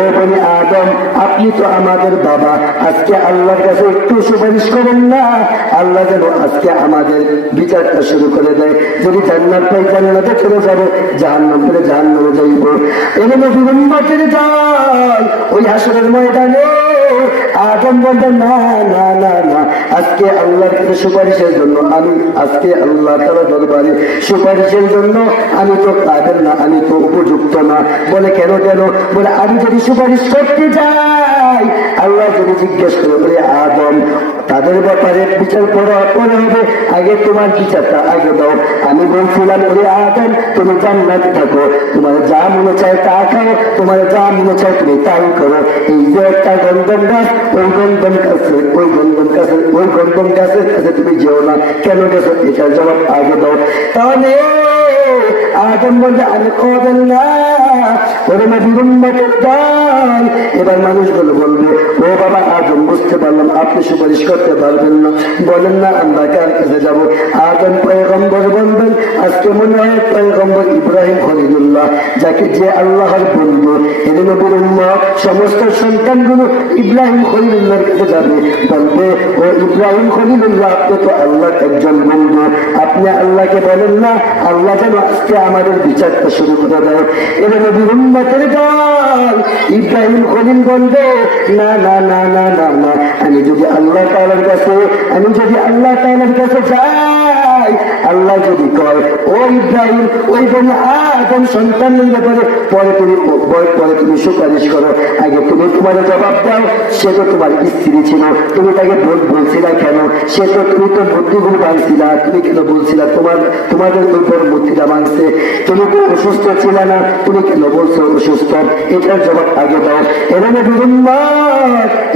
ও বনি আদম, আপনি তো আমাদের বাবা, আজকে আল্লাহর কাছে একটু সুপারিশ করেন না, আল্লাহ যেন আজকে আমাদের বিচারটা শুরু করে দেয়। যদি জান্নাত পাই জান্নাতে চলে যাবো, জাহান্নাম পেলে জাহান্নামে যাইব। এর নবীর উম্মতের দল ওই হাসরের ময়দানে আদম বলবেন, না না না না, আজকে আল্লাহর কাছে সুপারিশের জন্য আমি, আজকে আল্লাহ তাআলা দরবারে সুপারিশের জন্য আমি তো কাদের না, আমি তো উপযুক্ত না। বলে কেন কেন? বলে আমি যদি সুপারিশ করতে যাই, আল্লাহ যদি জিজ্ঞেস করে, বলে আদম তাদের ব্যাপারে বিচার করা পরে হবে, আগে তোমার বিচারটা আগে দাও। আমি বলছিলাম, ওরে আদম তুমি জান্নাতে থাকো, তোমার যা মনে চায় তা খাও, তোমার যা মনে চায় তুমি তাই করো। এই যে একটা গন্ধম গাছ, ওই গন্ধম গাছের কাছে তুমি যেও না, কেন গেছো? এটার জবাব আগে দাও। তাহলে আদম বলবে, আমি কবেন না, ওরে নবীর উম্মতের দল। এবার মানুষগুলো বলবে, ও বাবা আদম, বুঝতে পারলাম আপনি সুপারিশ করতে পারবেন না, বলেন না আমরা কার কাছে যাবো? আদম পয়গম্বর বলবেন, আজকে মনে হয় পয়গম্বর ইব্রাহিম খলিলুল্লাহ, যাকে যে আল্লাহর বন্ধু, এর নবীর উম্মত সমস্ত সন্তানগুলো ইব্রাহিম খলিলুল্লাহর কাছে যাবে, বলবে, ও ইব্রাহিম খলিলুল্লাহ, আপনি তো আল্লাহর একজন বন্ধু, আপনি আল্লাহকে বলেন না আল্লাহ যেন আজকে আমাদের বিচারটা শুরু করে দেয়। এর নবীর উম্মতের দল ইব্রাহিম খলিল বলবে, না না না না না না, আমি যদি আল্লাহ তাআলার কাছে যাই, আল্লাহ যদি কয়, ও ইব্রাহিম ওই বনি আদম সন্তানের ব্যাপারে পরে তুমি সুপারিশ করো, আগে তুমি তোমার জবাব দাও। সে তো তোমার স্ত্রী ছিল, তুমি তাকে বলছিলা কেন? সে তো তুমি তো বুদ্ধিগুলো ভাঙছিলা, তুমি কেন বলছিলা তোমাদের উপর বুদ্ধিটা ভাঙছে? তুমি তো অসুস্থ ছিল না, তুমি কেন বলছো অসুস্থ? এটার জবাব আগে দাও। এখানে বিভিন্ন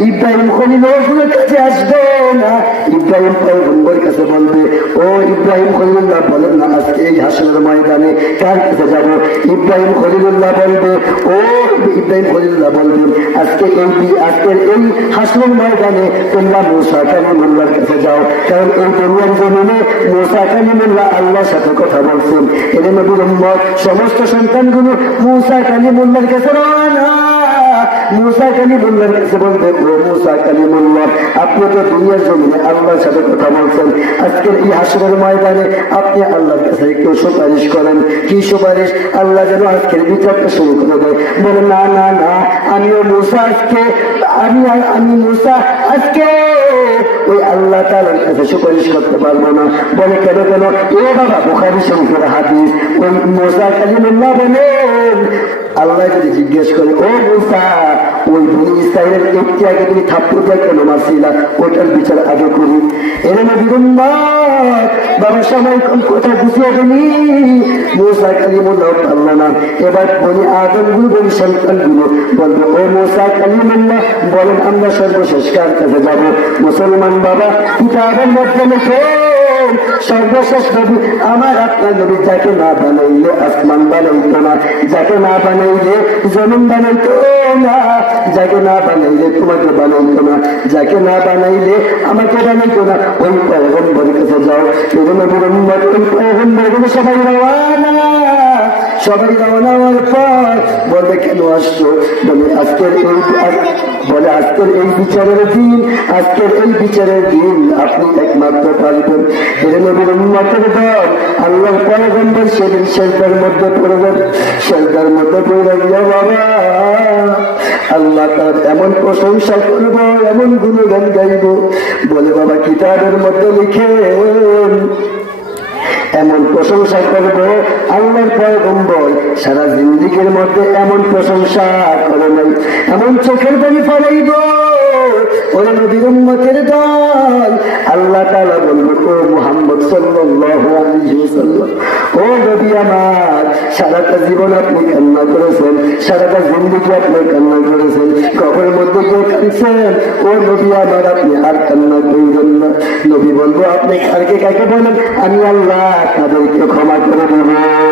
ইব্রাহিম খলিলের কাছে আসবে না, ইব্রাহিম পয়গম্বরের কাছে বলবে, ও ইব্রাহিম খলিলুল্লাহ বলেন না আজকে এই হাসরের ময়দানে কার কাছে যাব? ইব্রাহিম খলিলুল্লাহ বলবে, আজকের এই হাসরের ময়দানে তোমরা মুসা কালিমুল্লাহর কাছে যাও, কারণ এই দুনিয়ার জমিনে মুসা কালিমুল্লাহ আল্লাহর সাথে কথা বলছেন। এর নবীর উম্মত সমস্ত সন্তানগুলো মুসা কালিমুল্লাহর কাছে রওনা। মুসা কালিমুল্লাহর কাছে বলবে, ও মুসা কালিমুল্লাহ, আপনি তো দুনিয়ার জমিনে আল্লাহর সাথে কথা বলছেন, আজকের এই হাসরের ময়দানে আপনি আল্লাহর কাছে একটু সুপারিশ করেন। কি সুপারিশ? আল্লাহ যেন আজকের বিচারটা শুরু করে দেয়। বলে, না না না, আমি মুসা আজকে ওই আল্লাহ তাআলার কাছে সুপারিশ করতে পারবো না। বলে কেন কেন? এ বাবা বুখারী শরীফের হাদিস, ওই মুসা কালিমুল্লাহ বলেন, আল্লাহ যদি জিজ্ঞেস করে, ও মুসা ওই বনি ইসরাইলের একটি আগে তুমি থাপ্পড় দিয়ে কেন মারছিলা, ওইটার বিচার আগে করি। এর নবীর উম্মত বাবা সবাই কোথায় গুছিয়ে গেলি? মুসা কালিমুল্লাহ পারল না। এবার বনি আদমগুলো, বনি সন্তানগুলো বলবে, ও মুসা কালিমুল্লাহ বলেন আমরা সর্বশেষ কার কাছে যাবো? মুসলমান বাবা কিতাবের মধ্যে লেখে সর্বশেষ নবী আমার আপনার নবী, যাকে না বানাইলে আসমান বানাইতো না, যাকে না বানাইলে জমিন বানাইতো না, যাকে না বানাইলে তোমাকে বানাইতো না, যাকে না বানাইলে আমাকে বানাইতো না, ওই পয়গম্বরের কাছে যাও। এজন্য ওই পয়গম্বরগুলো সবাই রওনা হওয়ার পর বলবে, কেন আসছো? বলে আজকের এই বিচারের দিন আপনি একমাত্র পারবেন। এর নবীর উম্মতের দল আল্লাহর পয়গম্বর সেদিন সেজদার মধ্যে পড়বেন। সেজদার মধ্যে পড়ে গিয়া বাবা আল্লাহ তার এমন প্রশংসা করব, এমন গুণগান গাইব, বলে বাবা কিতাবের মধ্যে লিখেন এমন প্রশংসা করব, আল্লাহর পয়গম্বর সারা জিন্দেগীর মধ্যে এমন প্রশংসা করে নাই, এমন চোখের পানি ফলাইব। ওরা নবীর উম্মতের দল আল্লাহ তাআলা বলবে, ও মুহাম্মদ সাল্লাল্লাহু আলাইহি ওয়াসাল্লাম, ও নবী আমার, সারাটা জীবন আপনি কান্না করেছেন, সারাটা জিন্দেগি আপনি কান্না করেছেন, কবরের মধ্যে গিয়ে কাঁদছেন, ও নবী আমার আপনি আর কান্না করবেন না। নবী বলবো, আপনি কাকে কাকে বলেন? আমি আল্লাহ তাদেরকে ক্ষমা করে দেব।